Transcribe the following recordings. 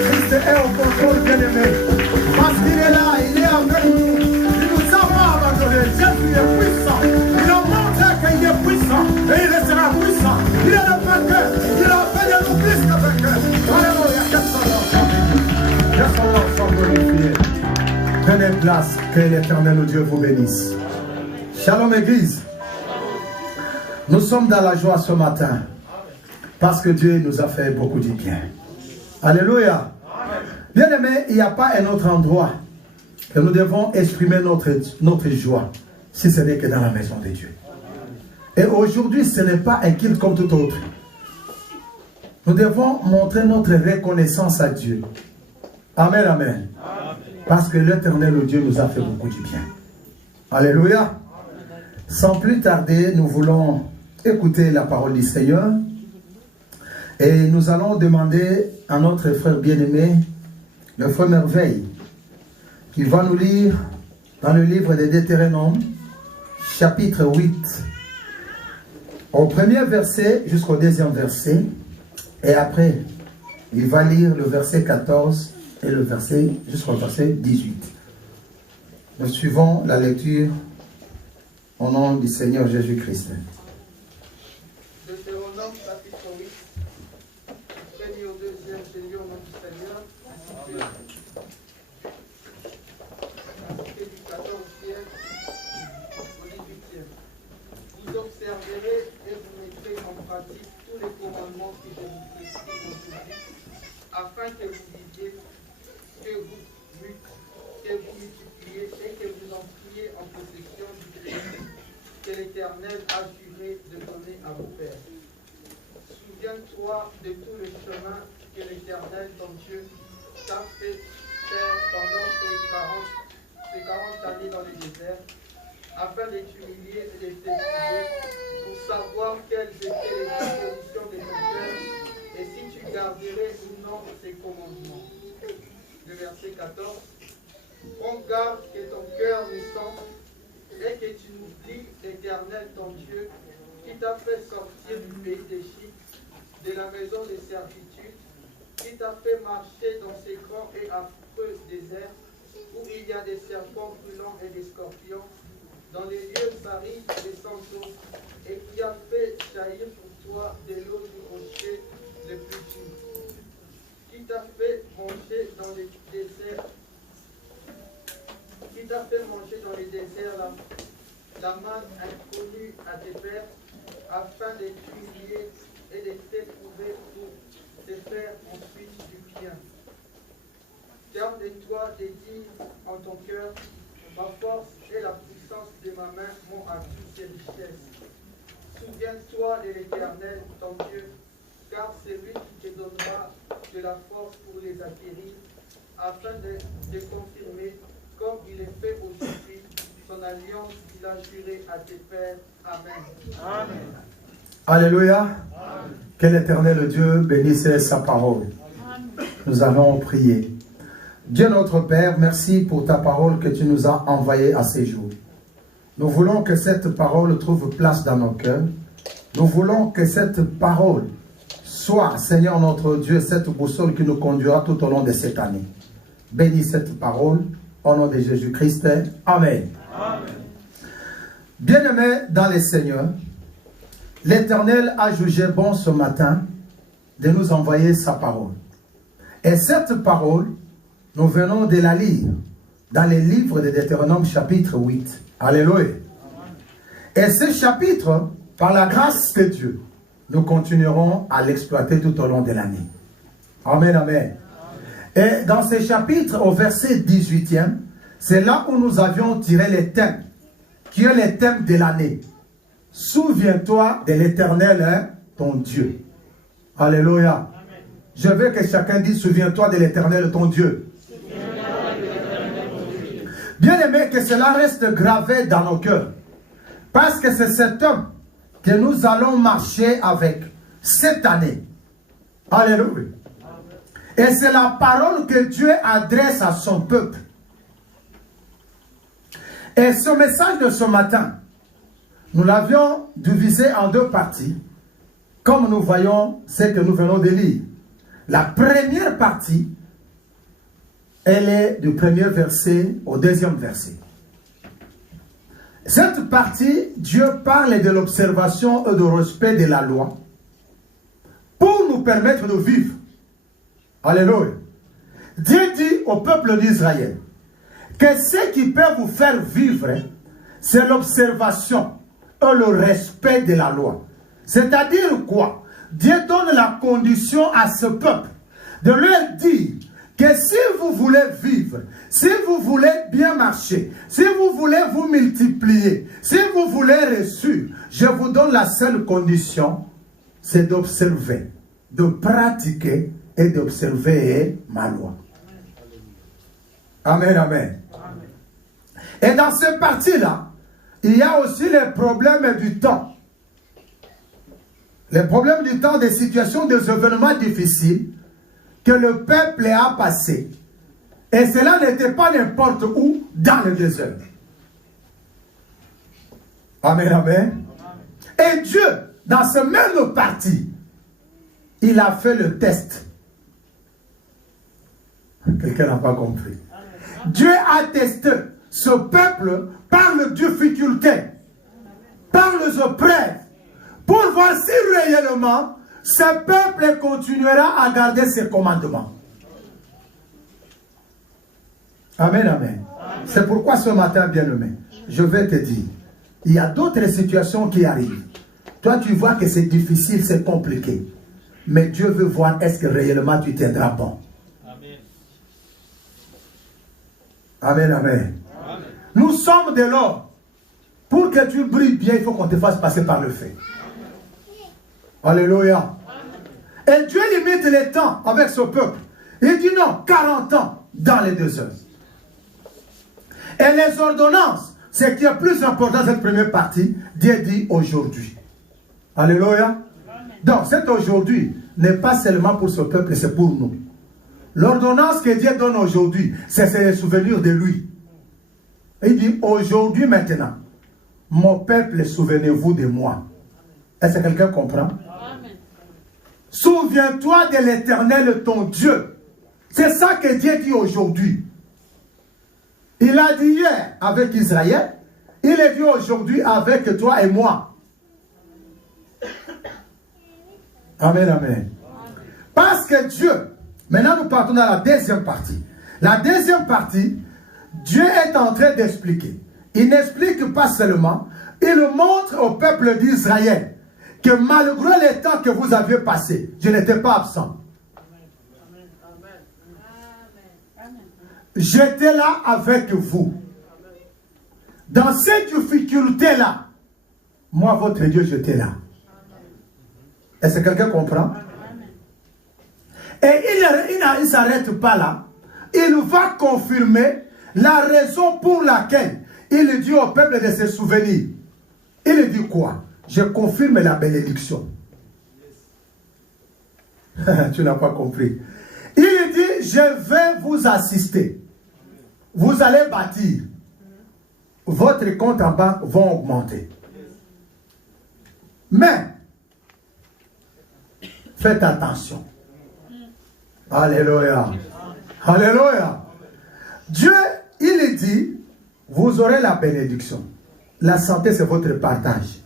Jésus-Christ est au contrôle, bien-aimé. Parce qu'il est là, il est avec nous. Il nous a pas abandonné. Jésus est puissant. Il a montré qu'il est puissant. Et il restera puissant. Il est le vainqueur. Il a fait de nous plus que vainqueur. Alléluia. Que son nom soit glorifié. Prenez place. Que l'Éternel Dieu vous bénisse. Shalom Église. Nous sommes dans la joie ce matin. Parce que Dieu nous a fait beaucoup de bien. Alléluia. Bien-aimés, il n'y a pas un autre endroit que nous devons exprimer notre joie, si ce n'est que dans la maison de Dieu. Et aujourd'hui, ce n'est pas un culte comme tout autre. Nous devons montrer notre reconnaissance à Dieu. Amen, amen. Parce que l'Éternel Dieu nous a fait beaucoup de bien. Alléluia. Sans plus tarder, nous voulons écouter la parole du Seigneur. Et nous allons demander à notre frère bien-aimé, le frère Merveille, qui va nous lire dans le livre de Deutéronome, chapitre 8, au premier verset jusqu'au deuxième verset. Et après, il va lire le verset 14 et le verset jusqu'au verset 18. Nous suivons la lecture au nom du Seigneur Jésus-Christ. Deutéronome chapitre 8. Béni au deuxième, béni au nom du Seigneur, ainsi que du 14e au 18e. Vous observerez et vous mettrez en pratique tous les commandements que je vous prescris aujourd'hui, afin que vous viviez, que vous multipliez et que vous entriez en possession du pays que l'Éternel a juré de donner à vos pères. Souviens-toi de tout le chemin que l'Éternel, ton Dieu, t'a fait faire pendant ces 40 années dans le désert, afin de t'humilier et de t'éprouver, pour savoir quelles étaient les dispositions de ton cœur, et si tu garderais ou non ces commandements. Le verset 14. Prends garde que ton cœur ne sombre, et que tu n'oublies l'Éternel, ton Dieu, qui t'a fait sortir du pays d'Égypte, de la maison de servitude, qui t'a fait marcher dans ces grands et affreux déserts, où il y a des serpents brûlants et des scorpions, dans les lieux arides et sans eau, et qui a fait jaillir pour toi de l'eau du rocher le plus dur, qui t'a fait manger dans les déserts, la manne inconnue à tes pères, afin de t'humilier et de t'éprouver pour te faire ensuite du bien. Garde-toi de dire en ton cœur, ma force et la puissance de ma main m'ont acquis ces richesses. Souviens-toi de l'Éternel, ton Dieu, car c'est lui qui te donnera de la force pour les acquérir, afin de confirmer, comme il est fait aujourd'hui, son alliance qu'il a jurée à tes pères. Amen. Amen. Alléluia. Amen. Que l'Éternel Dieu bénisse sa parole. Amen. Nous allons prier. Dieu notre Père, merci pour ta parole que tu nous as envoyée à ces jours. Nous voulons que cette parole trouve place dans nos cœurs. Nous voulons que cette parole soit, Seigneur notre Dieu, cette boussole qui nous conduira tout au long de cette année. Bénis cette parole au nom de Jésus-Christ. Amen. Amen. Bien-aimés dans les Seigneurs, l'Éternel a jugé bon ce matin de nous envoyer sa parole. Et cette parole, nous venons de la lire dans le livre de Deutéronome chapitre 8. Alléluia. Et ce chapitre, par la grâce de Dieu, nous continuerons à l'exploiter tout au long de l'année. Amen, amen. Et dans ce chapitre, au verset 18e, c'est là où nous avions tiré les thèmes, qui est le thème de l'année. Souviens-toi de l'Éternel, hein, ton Dieu. Alléluia. Amen. Je veux que chacun dise, souviens-toi de l'Éternel, ton Dieu. Bien aimé, que cela reste gravé dans nos cœurs. Parce que c'est cet homme que nous allons marcher avec cette année. Alléluia. Et c'est la parole que Dieu adresse à son peuple. Et ce message de ce matin, nous l'avions divisé en deux parties, comme nous voyons ce que nous venons de lire. La première partie elle est du premier verset au deuxième verset. Cette partie, Dieu parle de l'observation et du respect de la loi pour nous permettre de vivre. Alléluia. Dieu dit au peuple d'Israël que ce qui peut vous faire vivre, c'est l'observation et le respect de la loi. C'est-à-dire quoi? Dieu donne la condition à ce peuple de leur dire que si vous voulez vivre, si vous voulez bien marcher, si vous voulez vous multiplier, si vous voulez réussir, je vous donne la seule condition, c'est d'observer, de pratiquer et d'observer ma loi. Amen, amen. Et dans cette partie-là, il y a aussi les problèmes du temps. Les problèmes du temps, des situations, des événements difficiles que le peuple a passé. Et cela n'était pas n'importe où dans le désert. Amen, amen. Et Dieu, dans ce même parti, il a fait le test. Quelqu'un n'a pas compris. Dieu a testé ce peuple par les difficultés, par les épreuves, pour voir si réellement ce peuple continuera à garder ses commandements. Amen, amen. C'est pourquoi ce matin, bien-aimé, je vais te dire, il y a d'autres situations qui arrivent. Toi, tu vois que c'est difficile, c'est compliqué. Mais Dieu veut voir est-ce que réellement tu tiendras bon. Amen, amen. Amen. Nous sommes de l'or. Pour que tu brilles bien, il faut qu'on te fasse passer par le feu. Alléluia. Et Dieu limite les temps avec ce peuple. Il dit non, 40 ans dans les 2 heures. Et les ordonnances, ce qui est plus important dans cette première partie, Dieu dit aujourd'hui. Alléluia. Donc, cet aujourd'hui n'est pas seulement pour ce peuple, c'est pour nous. L'ordonnance que Dieu donne aujourd'hui, c'est le souvenir de lui. Il dit, aujourd'hui maintenant, mon peuple, souvenez-vous de moi. Est-ce que quelqu'un comprend? Souviens-toi de l'Éternel, ton Dieu. C'est ça que Dieu dit aujourd'hui. Il a dit hier avec Israël, il est dit aujourd'hui avec toi et moi. Amen, amen. Parce que Dieu, maintenant nous partons dans la deuxième partie. La deuxième partie, Dieu est en train d'expliquer. Il n'explique pas seulement, il montre au peuple d'Israël que malgré les temps que vous aviez passé, je n'étais pas absent. J'étais là avec vous. Dans ces difficultés-là, moi, votre Dieu, j'étais là. Est-ce que quelqu'un comprend? Et il ne s'arrête pas là. Il va confirmer la raison pour laquelle il dit au peuple de se souvenir. Il dit quoi? Je confirme la bénédiction. Tu n'as pas compris. Il dit, je vais vous assister. Vous allez bâtir. Votre compte en banque va augmenter. Mais, faites attention. Alléluia. Alléluia. Dieu, il dit, vous aurez la bénédiction. La santé, c'est votre partage.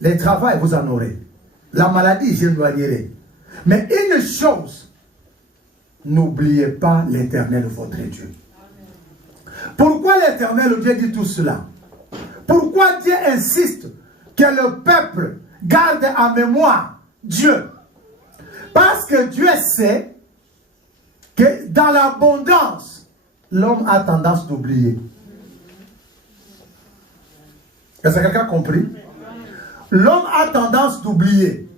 Le travail, vous en aurez. La maladie, j'éloignerai. Mais une chose, n'oubliez pas l'Éternel, votre Dieu. Pourquoi l'Éternel Dieu dit tout cela? Pourquoi Dieu insiste que le peuple garde en mémoire Dieu? Parce que Dieu sait que dans l'abondance, l'homme a tendance d'oublier. Est-ce que quelqu'un a compris? L'homme a tendance d'oublier.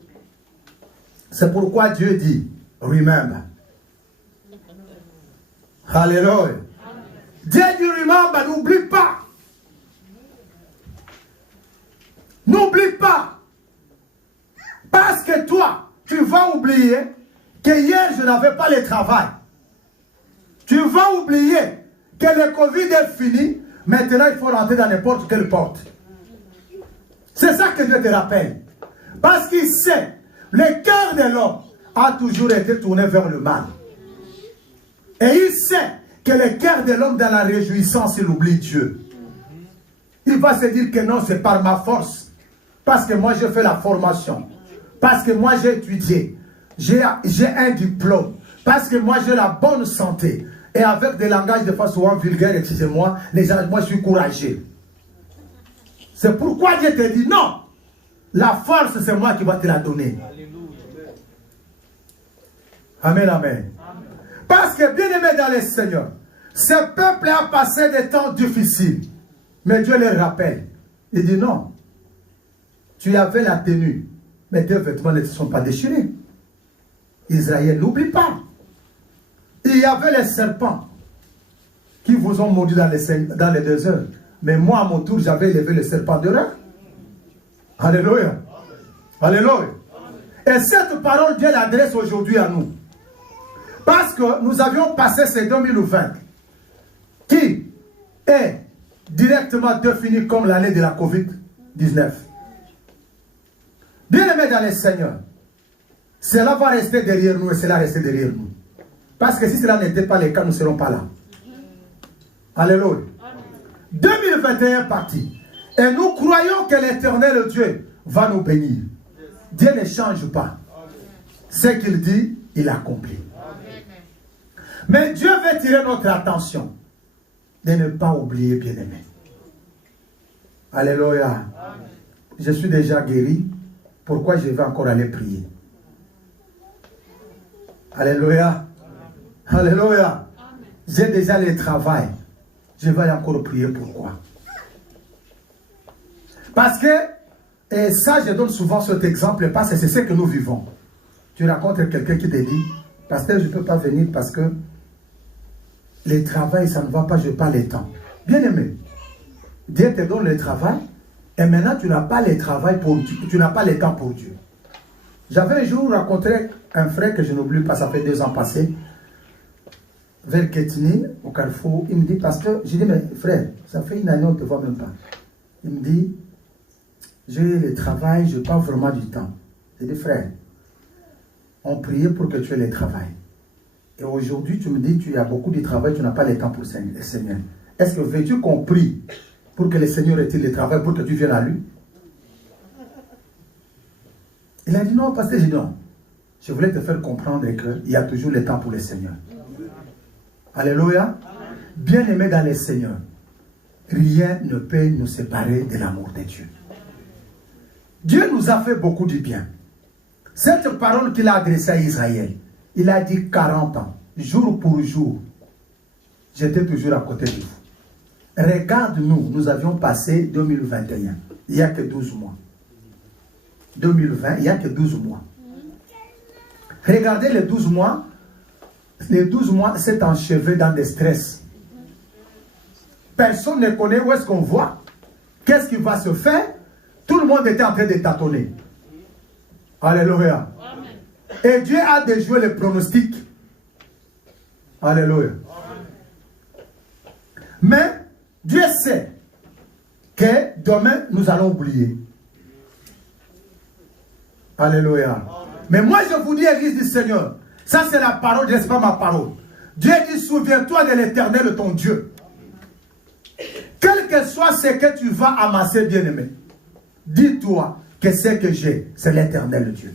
C'est pourquoi Dieu dit, remember. Alléluia. Dieu dit, remember, n'oublie pas. N'oublie pas. Parce que toi, tu vas oublier que hier, je n'avais pas le travail. Tu vas oublier que le Covid est fini. Maintenant, il faut rentrer dans n'importe quelle porte. C'est ça que Dieu te rappelle. Parce qu'il sait, le cœur de l'homme a toujours été tourné vers le mal. Et il sait que le cœur de l'homme dans la réjouissance, il oublie Dieu. Il va se dire que non, c'est par ma force. Parce que moi, j'ai fait la formation. Parce que moi, j'ai étudié. J'ai un diplôme. Parce que moi, j'ai la bonne santé. Et avec des langages de fois souvent vulgaires, excusez-moi, les gens, moi, je suis courageux. C'est pourquoi Dieu te dit non. La force, c'est moi qui vais te la donner. Amen, amen. Parce que, bien aimé dans le Seigneur, ce peuple a passé des temps difficiles. Mais Dieu les rappelle. Il dit non. Tu avais la tenue, mais tes vêtements ne se sont pas déchirés. Israël, n'oublie pas. Il y avait les serpents qui vous ont mordu dans les 2 heures. Mais moi, à mon tour, j'avais élevé le serpent de Rhin. Alléluia. Alléluia. Et cette parole, Dieu l'adresse aujourd'hui à nous. Parce que nous avions passé ces 2020 qui est directement défini comme l'année de la COVID-19. Bien aimé dans le Seigneur, cela va rester derrière nous et cela rester derrière nous. Parce que si cela n'était pas le cas, nous ne serons pas là. Alléluia. 2021 parti. Et nous croyons que l'Éternel Dieu va nous bénir. Dieu ne change pas. Ce qu'il dit, il accomplit. Mais Dieu veut tirer notre attention de ne pas oublier, bien-aimé. Alléluia. Je suis déjà guéri. Pourquoi je vais encore aller prier? Alléluia. Alléluia. J'ai déjà le travail. Je vais encore prier. Pourquoi? Parce que, et ça je donne souvent cet exemple parce que c'est ce que nous vivons. Tu rencontres quelqu'un qui te dit, pasteur, je ne peux pas venir parce que le travail, ça ne va pas, je n'ai pas le temps. Bien aimé, Dieu te donne le travail et maintenant tu n'as pas le travail pour Dieu, tu n'as pas le temps pour Dieu. J'avais un jour rencontré un frère que je n'oublie pas, ça fait 2 ans passés, vers Ketini, au Carrefour. Il me dit, pasteur, j'ai dit, mais frère, ça fait 1 année, on ne te voit même pas. Il me dit, j'ai le travail, je n'ai pas vraiment du temps. J'ai dit, frère, on priait pour que tu aies le travail. Et aujourd'hui, tu me dis, tu as beaucoup de travail, tu n'as pas le temps pour le Seigneur. Est-ce que veux-tu qu'on prie pour que le Seigneur ait le travail, pour que tu viennes à lui? Il a dit non, pasteur, j'ai dit non. Je voulais te faire comprendre qu'il y a toujours le temps pour le Seigneur. Alléluia. Bien-aimé dans le Seigneur, rien ne peut nous séparer de l'amour de Dieu. Dieu nous a fait beaucoup de bien. Cette parole qu'il a adressée à Israël, il a dit 40 ans, jour pour jour, j'étais toujours à côté de vous. Regarde-nous, nous avions passé 2021, il n'y a que 12 mois. 2020, il n'y a que 12 mois. Regardez les 12 mois s'est enchevêtré dans des stress. Personne ne connaît où est-ce qu'on voit. Qu'est-ce qui va se faire? Tout le monde était en train de tâtonner. Alléluia. Et Dieu a déjoué les pronostics. Alléluia. Mais Dieu sait que demain nous allons oublier. Alléluia. Mais moi je vous dis, Église du Seigneur, ça c'est la parole, ce n'est pas ma parole. Dieu dit, souviens-toi de l'Éternel, ton Dieu. Quel que soit ce que tu vas amasser, bien-aimé, dis-toi que ce que j'ai, c'est l'Éternel Dieu.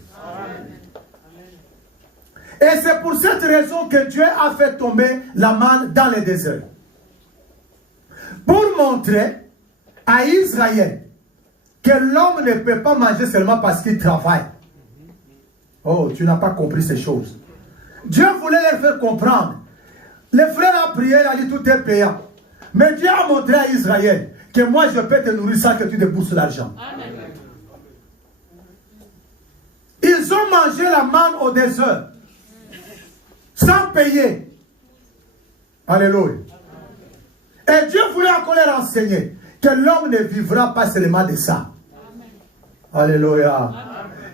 Et c'est pour cette raison que Dieu a fait tomber la manne dans le désert. Pour montrer à Israël que l'homme ne peut pas manger seulement parce qu'il travaille. Oh, tu n'as pas compris ces choses. Dieu voulait leur faire comprendre. Le frère a prié, il a dit tout est payant. Mais Dieu a montré à Israël que moi je peux te nourrir sans que tu débourses l'argent. Ils ont mangé la manne au désert sans payer. Alléluia. Et Dieu voulait encore leur enseigner que l'homme ne vivra pas seulement de ça. Alléluia.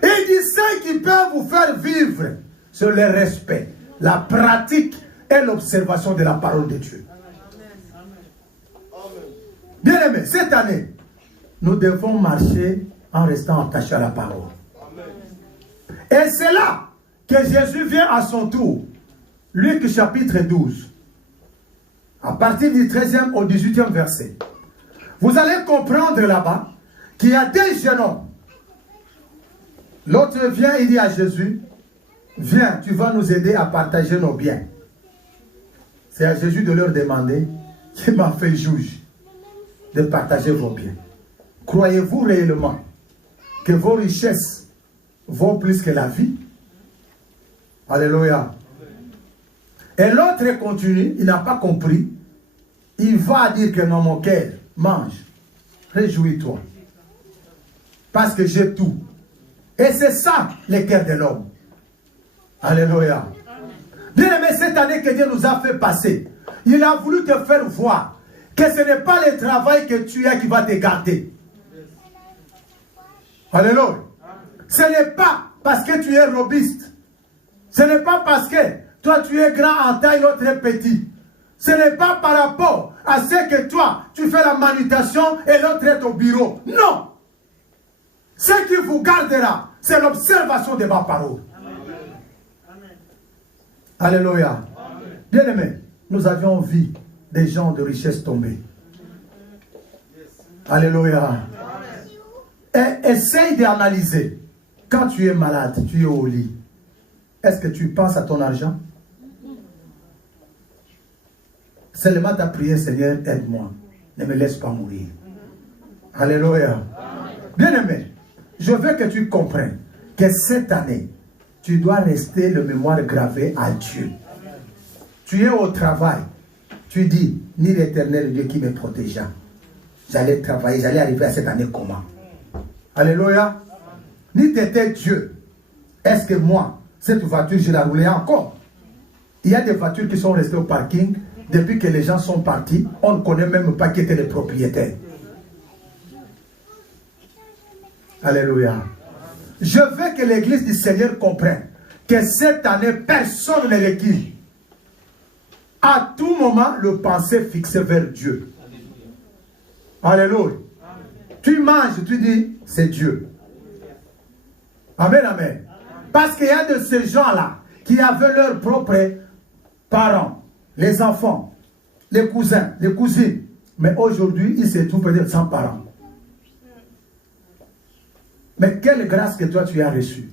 Et il dit, ceux qui peuvent vous faire vivre sur le respect, la pratique et l'observation de la parole de Dieu. Bien aimé, cette année, nous devons marcher en restant attachés à la parole. Et c'est là que Jésus vient à son tour. Luc chapitre 12. à partir du 13e au 18e verset, vous allez comprendre là-bas qu'il y a des jeunes hommes. L'autre vient, il dit à Jésus, viens, tu vas nous aider à partager nos biens. C'est à Jésus de leur demander, qui m'a fait juge de partager vos biens. Croyez-vous réellement que vos richesses vaut plus que la vie? Alléluia. Et l'autre continue, il n'a pas compris. Il va dire que non, mon cœur, mange, réjouis-toi. Parce que j'ai tout. Et c'est ça le cœur de l'homme. Alléluia. Bien aimé, cette année que Dieu nous a fait passer, il a voulu te faire voir que ce n'est pas le travail que tu as qui va te garder. Alléluia. Ce n'est pas parce que tu es robuste. Ce n'est pas parce que toi tu es grand en taille, l'autre est petit. Ce n'est pas par rapport à ce que toi tu fais la manutention et l'autre est au bureau. Non. Ce qui vous gardera, c'est l'observation de ma parole. Amen. Alléluia. Bien aimé, nous avions vu des gens de richesse tomber. Alléluia. Et essaye d'analyser. Quand tu es malade, tu es au lit. Est-ce que tu penses à ton argent? Seulement ta prière, Seigneur, aide-moi. Ne me laisse pas mourir. Alléluia. Bien aimé, je veux que tu comprennes que cette année, tu dois rester le mémoire gravé à Dieu. Tu es au travail. Tu dis, ni l'Éternel Dieu qui me protégea. J'allais travailler, j'allais arriver à cette année comment? Alléluia. Ni t'étais Dieu. Est-ce que moi, cette voiture, je la roulais encore? Il y a des voitures qui sont restées au parking. Depuis que les gens sont partis, on ne connaît même pas qui étaient les propriétaires. Alléluia. Je veux que l'église du Seigneur comprenne que cette année, personne n'est requis. À tout moment, le pensée fixé vers Dieu. Alléluia. Tu manges, tu dis, c'est Dieu. Amen, amen. Parce qu'il y a de ces gens-là qui avaient leurs propres parents, les enfants, les cousins, les cousines. Mais aujourd'hui, ils se trouvent peut-être sans parents. Mais quelle grâce que toi tu as reçue.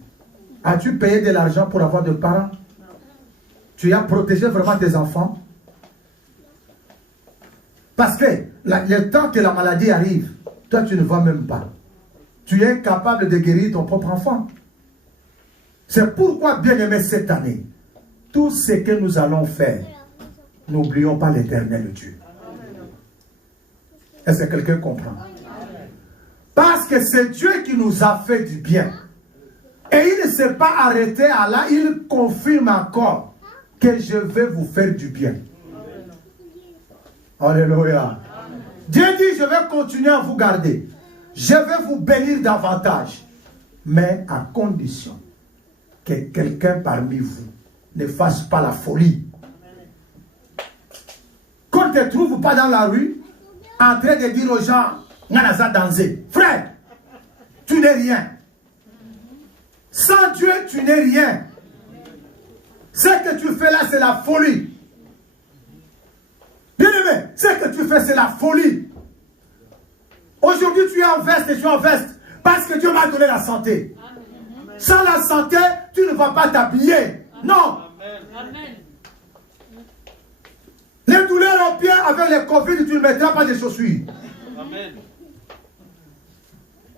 As-tu payé de l'argent pour avoir des parents? Tu as protégé vraiment tes enfants? Parce que le temps que la maladie arrive, toi tu ne vois même pas. Tu es incapable de guérir ton propre enfant. C'est pourquoi, bien aimé, cette année, tout ce que nous allons faire, n'oublions pas l'Éternel Dieu. Est-ce que quelqu'un comprend? Parce que c'est Dieu qui nous a fait du bien. Et il ne s'est pas arrêté à là, il confirme encore que je vais vous faire du bien. Alléluia. Dieu dit, je vais continuer à vous garder. Je vais vous bénir davantage. Mais à condition que quelqu'un parmi vous ne fasse pas la folie. Qu'on ne te trouve pas dans la rue en train de dire aux gens, Nanaza danser. Frère, tu n'es rien. Sans Dieu, tu n'es rien. Ce que tu fais là, c'est la folie. Bien aimé, ce que tu fais, c'est la folie. Aujourd'hui, tu es en veste et tu es en veste parce que Dieu m'a donné la santé. Sans la santé, tu ne vas pas t'habiller. Non. Amen. Les douleurs aux pieds avec les Covid, tu ne mettras pas de chaussures. Amen.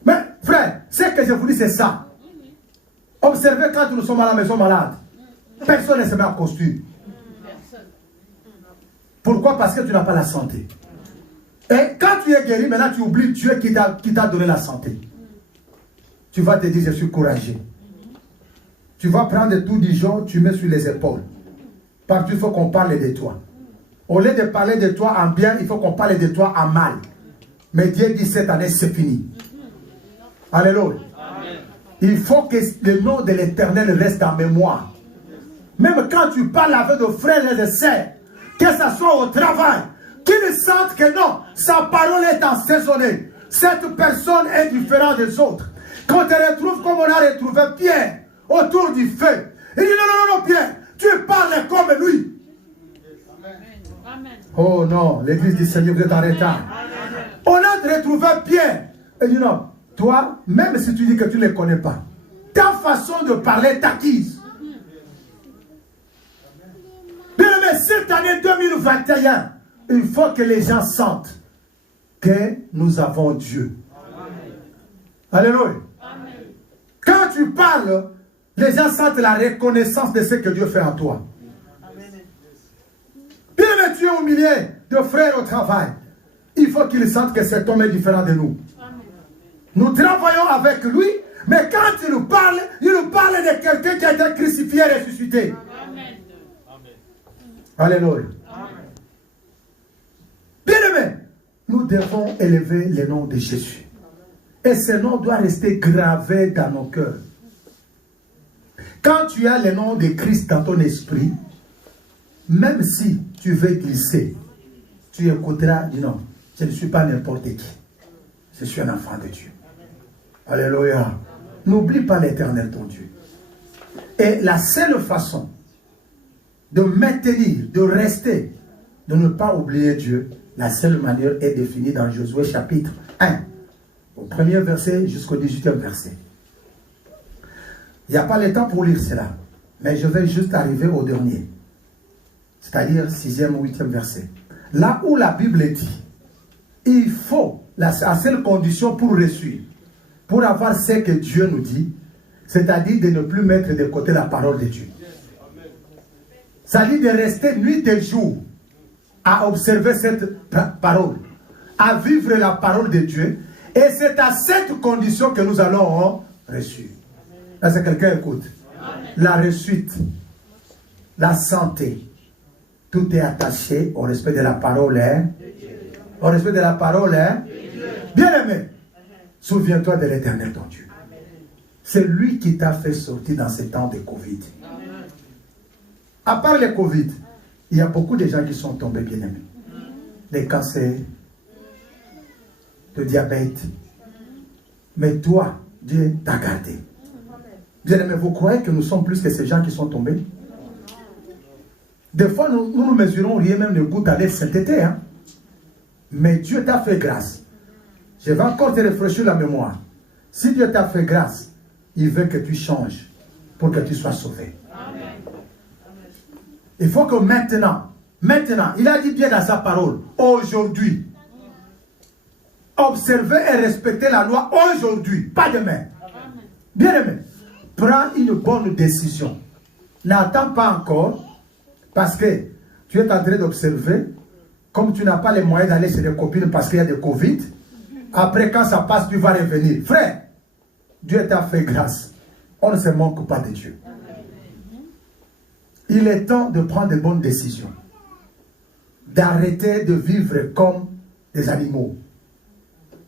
Mais frère, ce que je vous dis, c'est ça. Observez quand nous sommes à la maison malade. Personne ne se met en costume. Pourquoi? Parce que tu n'as pas la santé. Et quand tu es guéri, maintenant tu oublies Dieu qui t'a donné la santé. Tu vas te dire, je suis courageux. Tu vas prendre tout Dijon, tu mets sur les épaules. Parce qu'il faut qu'on parle de toi. Au lieu de parler de toi en bien, il faut qu'on parle de toi en mal. Mais Dieu dit, cette année, c'est fini. Alléluia. Amen. Il faut que le nom de l'Éternel reste en mémoire. Même quand tu parles avec nos frères et de sœurs, que ce soit au travail, qu'ils sentent que non, sa parole est assaisonnée. Cette personne est différente des autres. Quand on te retrouve comme on a retrouvé Pierre autour du feu, il dit non, Pierre, tu parles comme lui. Amen. Oh non, l'église du Seigneur vous êtes en retard. On a retrouvé Pierre. Et dit non, toi, même si tu dis que tu ne les connais pas, ta façon de parler t'acquise. Bien aimé, cette année 2021, il faut que les gens sentent que nous avons Dieu. Alléluia. Quand tu parles, les gens sentent la reconnaissance de ce que Dieu fait en toi. Bien aimé, tu es au milieu de frères au travail. Il faut qu'ils sentent que cet homme est différent de nous. Nous travaillons avec lui, mais quand il nous parle de quelqu'un qui a été crucifié et ressuscité. Amen. Alléluia. Bien-aimés, nous devons élever le nom de Jésus. Et ce nom doit rester gravé dans nos cœurs. Quand tu as le nom de Christ dans ton esprit, même si tu veux glisser, tu écouteras, dis non, je ne suis pas n'importe qui. Je suis un enfant de Dieu. Alléluia. N'oublie pas l'Éternel, ton Dieu. Et la seule façon de maintenir, de rester, de ne pas oublier Dieu, la seule manière est définie dans Josué chapitre 1, au premier verset jusqu'au 18e verset. Il n'y a pas le temps pour lire cela, mais je vais juste arriver au dernier, c'est-à-dire 6e ou 8e verset. Là où la Bible dit, il faut, la seule condition pour réussir, pour avoir ce que Dieu nous dit, c'est-à-dire de ne plus mettre de côté la parole de Dieu. C'est-à-dire de rester nuit et jour à observer cette parole, à vivre la parole de Dieu. Et c'est à cette condition que nous allons réussir. Là, c'est quelqu'un écoute. La réussite, la santé, tout est attaché au respect de la parole. Hein? Au respect de la parole. Hein? Bien-aimé, souviens-toi de l'Éternel, ton Dieu. C'est lui qui t'a fait sortir dans ces temps de Covid. À part le Covid, il y a beaucoup de gens qui sont tombés, bien-aimés. Des cancers, de diabète. Mais toi, Dieu t'a gardé. Bien-aimés, vous croyez que nous sommes plus que ces gens qui sont tombés? Des fois, nous ne mesurons rien, même le goût d'aller cet été. Hein? Mais Dieu t'a fait grâce. Je vais encore te rafraîchir la mémoire. Si Dieu t'a fait grâce, il veut que tu changes pour que tu sois sauvé. Amen. Il faut que maintenant, il a dit bien dans sa parole, aujourd'hui, observer et respecter la loi aujourd'hui, pas demain. Bien aimé, prends une bonne décision. N'attends pas encore, parce que tu es en train d'observer, comme tu n'as pas les moyens d'aller chez les copines parce qu'il y a des Covid, après quand ça passe, tu vas revenir. Frère, Dieu t'a fait grâce. On ne se manque pas de Dieu. Il est temps de prendre de bonnes décisions. D'arrêter de vivre comme des animaux.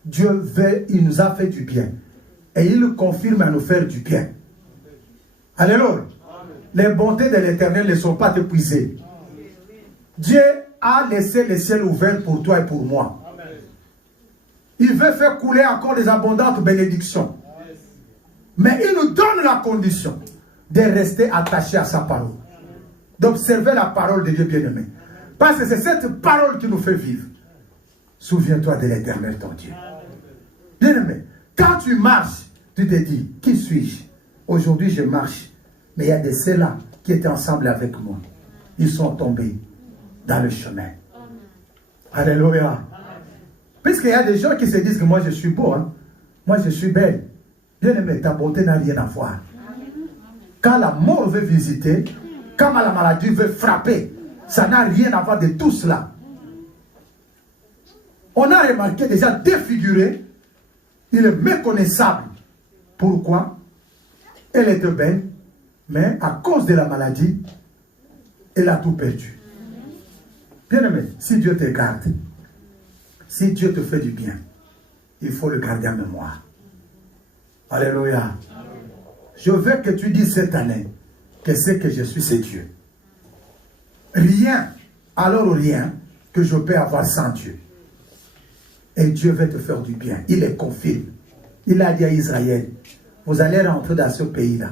Dieu veut, il nous a fait du bien. Et il confirme à nous faire du bien. Alléluia. Les bontés de l'Éternel ne sont pas épuisées. Dieu a laissé le ciel ouvert pour toi et pour moi. Il veut faire couler encore des abondantes bénédictions. Mais il nous donne la condition de rester attaché à sa parole. D'observer la parole de Dieu bien-aimé. Parce que c'est cette parole qui nous fait vivre. Souviens-toi de l'Éternel, ton Dieu. Bien-aimé, quand tu marches, tu te dis, qui suis-je? Aujourd'hui, je marche. Mais il y a de ceux-là qui étaient ensemble avec moi. Ils sont tombés dans le chemin. Alléluia. Puisqu'il y a des gens qui se disent que moi je suis beau, hein? Moi je suis belle. Bien-aimé, ta beauté n'a rien à voir. Quand la mort veut visiter, quand la maladie veut frapper, ça n'a rien à voir de tout cela. On a remarqué déjà défiguré, il est méconnaissable. Pourquoi? Elle était belle, mais à cause de la maladie, elle a tout perdu. Bien-aimé, si Dieu te garde, si Dieu te fait du bien, il faut le garder en mémoire. Alléluia. Je veux que tu dises cette année que ce que je suis, c'est Dieu. Rien, alors rien, que je peux avoir sans Dieu. Et Dieu veut te faire du bien. Il le confirme. Il a dit à Israël, vous allez rentrer dans ce pays-là.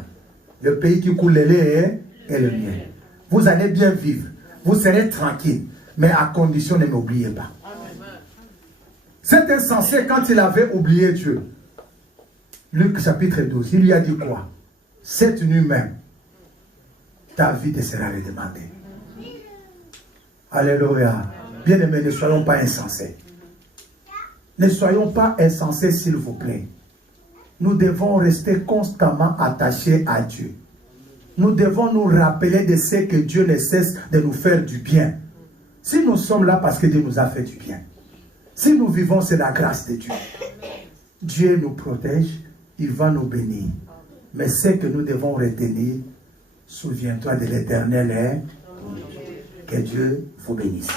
Le pays qui coule le lait et le miel. Vous allez bien vivre. Vous serez tranquille. Mais à condition, ne m'oubliez pas. Cet insensé, quand il avait oublié Dieu, Luc chapitre 12, il lui a dit quoi? Cette nuit même, ta vie te sera redemandée. Alléluia. Bien-aimés, ne soyons pas insensés. Ne soyons pas insensés, s'il vous plaît. Nous devons rester constamment attachés à Dieu. Nous devons nous rappeler de ce que Dieu ne cesse de nous faire du bien. Si nous sommes là parce que Dieu nous a fait du bien. Si nous vivons, c'est la grâce de Dieu. Dieu nous protège, il va nous bénir. Mais ce que nous devons retenir, souviens-toi de l'Éternel, que Dieu vous bénisse.